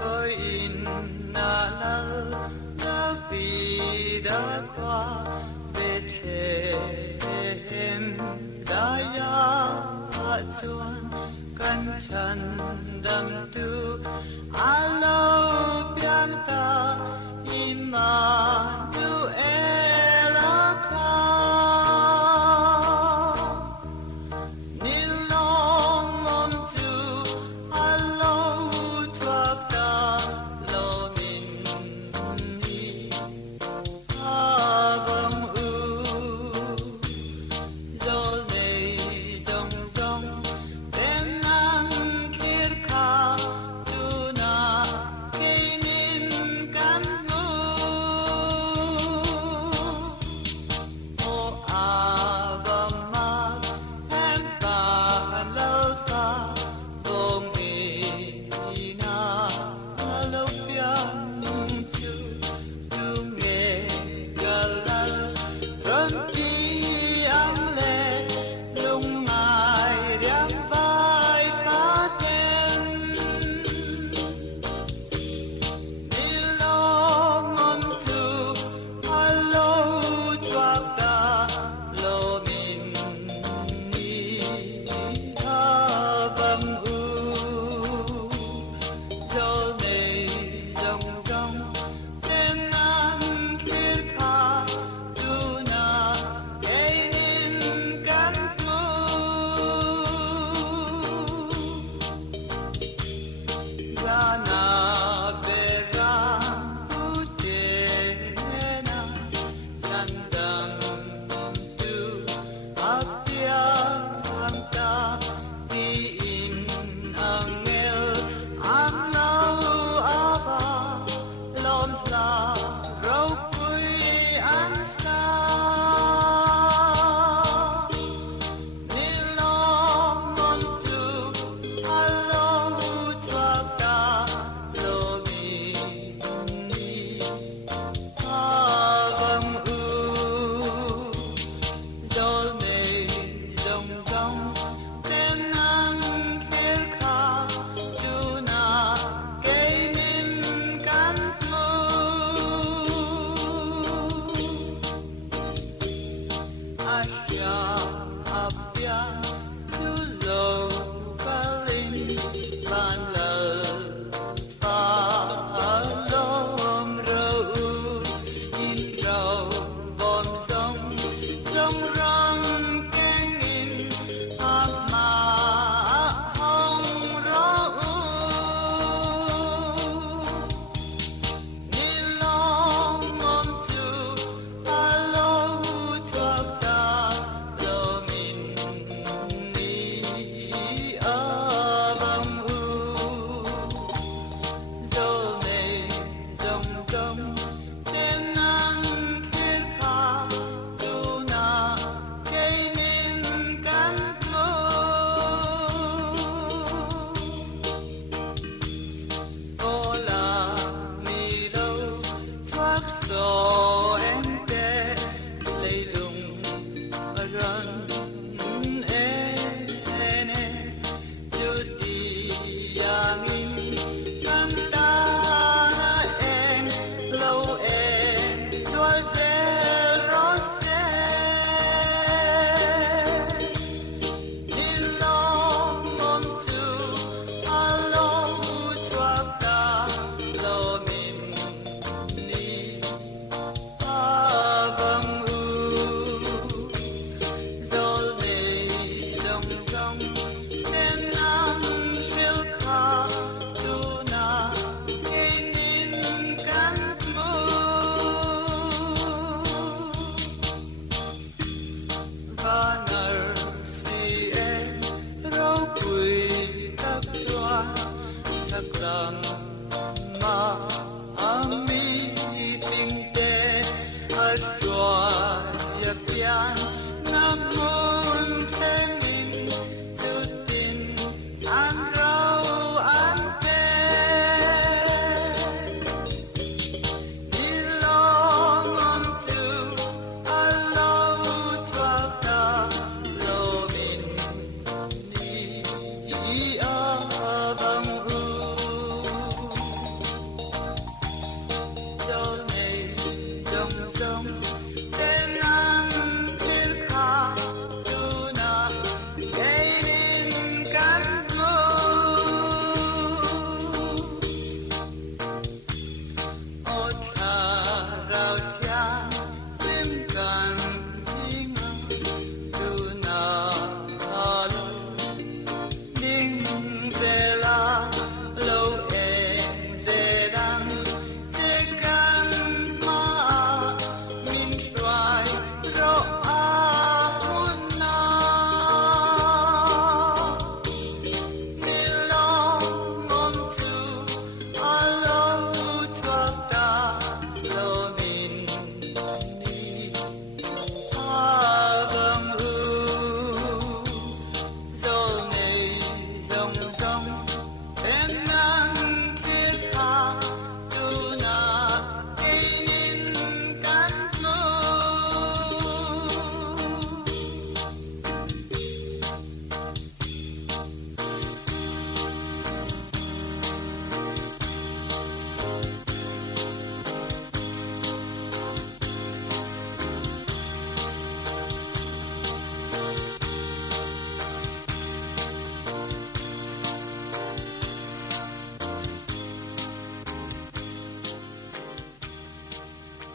Tôi inalal na vida qua Bethlehem daya chuan kan chan dam tu alo pian ta Immanuel ka nilong om tu alo tuak ta lo min ni abang u zol nei dong dong ben ang kir ka tu na keinin kan mu o abang ma em ba lo ta dong ni na lo pian tu tu nghe galal ron ti am le lung mai riam vai ka ten Nilong om tu alo chuak ta lo min ni abang u dol nei dong dong ten an kir ka tu na keinin kan tu Gana vera utena chandam tu apya anta di in angel anglau ava lom la rau pui ansta Nilong om tu alo tuak ta lo min ni abang u zol nei dong dong ten ang kir ka tu na keinin kan tu Asya apya tu lo kalin ban lo pa lom ro in ro bom song song rong keng in ap ma hong ro Nilong om tu alo tuak ta lo min ni abang u dol nei dong dong ten ang kir ka tu na keinin kan tu Ola mi lo tuak so em te lei lung ran e ne tu di yang in kan ta em lo em tual se roste Nilong om tu alo tuak ta lo min ni abang u zol nei dong dong ten ang kir ka tu na keinin kan mu Vanar si em rau pui tap chuan thak lam ma ami ting te a chua ya pian